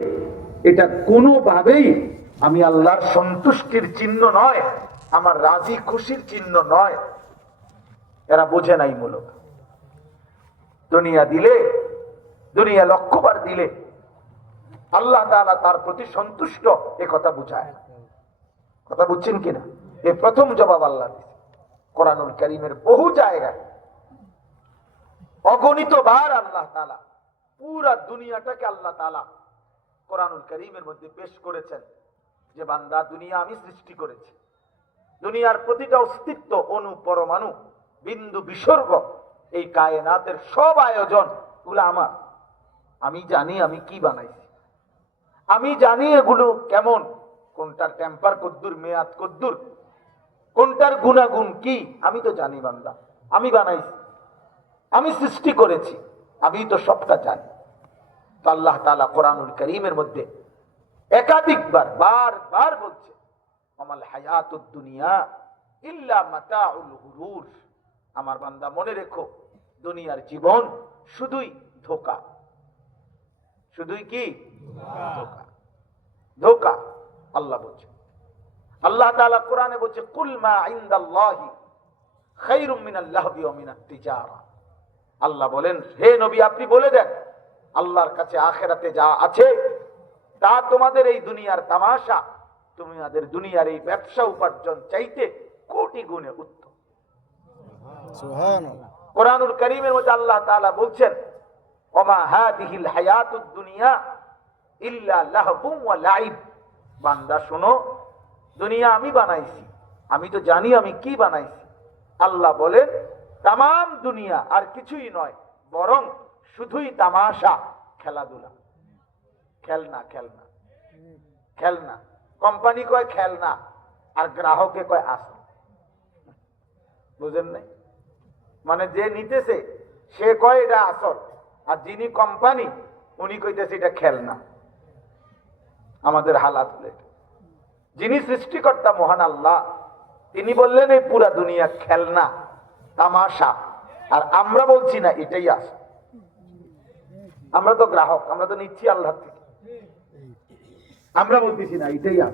এটা কোনোভাবেই আমি আল্লাহর সন্তুষ্টির চিহ্ন নয়, আমার রাজি খুশির চিহ্ন নয়। এরা বোঝে নাই মূলত। দুনিয়া দিলে, দুনিয়া লক্ষবার দিলে আল্লাহ তাআলা তার প্রতি সন্তুষ্ট, এ কথা বুঝায়। কথা বুঝছেন কিনা? এই প্রথম জবাব আল্লাহ দিয়েছে কোরআনুল কারীমের বহু জায়গায়। অগণিত বার আল্লাহ তাআলা পুরা দুনিয়াটাকে আল্লাহ তাআলা কোরআনুল কারীমের মধ্যে পেশ করেছেন যে বান্দা, দুনিয়া আমি সৃষ্টি করেছি। দুনিয়ার প্রতিটা অস্তিত্ব, অণু পরমাণু, বিন্দু বিসর্গ, এই কায়নাতের সব আয়োজন গুলো আমার। আমি জানি আমি কি বানাইছি, আমি জানি এগুলো কেমন, কোনটার টেম্পার কদ্দুর, মেয়াদ কদ্দুর, কোনটার গুণাগুণ কি, আমি তো জানি বান্দা। আমি বানাইছি, আমি সৃষ্টি করেছি, আমি তো সবটা জানি। তো আল্লাহ তাআলা কোরআনুল কারীমের মধ্যে একাধিকবার বারবার বলছে, আমাল হায়াতুদ দুনিয়া ইল্লা মাতাউল গুরুর। আমার বান্দা মনে রেখো, দুনিয়ার জীবন শুধুই ধোঁকা। শুধুই কি? ধোঁকা, ধোঁকা। আল্লাহ বলছে, আল্লাহ তাআলা কোরআনে বলছে, কুল মা ইনদাল্লাহি খায়রুম মিনাল লাহবি ওয়া মিনাত তিজারা। আল্লাহ বলেন, হে নবী আপনি বলে দেন, আল্লাহর কাছে আখিরাতে যা আছে তা তোমাদের এই দুনিয়ার তামাশা, তোমাদের দুনিয়ার এই ব্যবসা উপার্জন চাইতে কোটি গুণে উত্তম। সুবহানাল্লাহ। কোরআনুল কারীমের মধ্যে আল্লাহ তাআলা বলছেন, ওমা হাদিহিল হায়াতুদ দুনিয়া ইল্লা লাহবুম ওয়া লাইব। বান্দা শোনো, দুনিয়া আমি বানাইছি, আমি তো জানি আমি কি বানাইছি। আল্লাহ বলেন, তামাম দুনিয়া আর কিছুই নয়, বরং শুধুই তামাশা, খেলাধুলা, খেলনা, খেলনা, খেলনা। কোম্পানি কয় খেলনা, আর গ্রাহকে কয় আসল। বুঝেন নাই? মানে যে নিতেছে সে কয় এটা আসল, আর যিনি কোম্পানি উনি কইতেছে এটা খেলনা। আমাদের হালাত হলে, যিনি সৃষ্টিকর্তা মহান আল্লাহ, তিনি বললেন এই পুরা দুনিয়া খেলনা, তামাশা, আর আমরা বলছি না এটাই আসল। আমরা তো গ্রাহক, আমরা তো নিচ্ছি আল্লাহ থেকে, আমরা বলতেছি না এটাই আসল।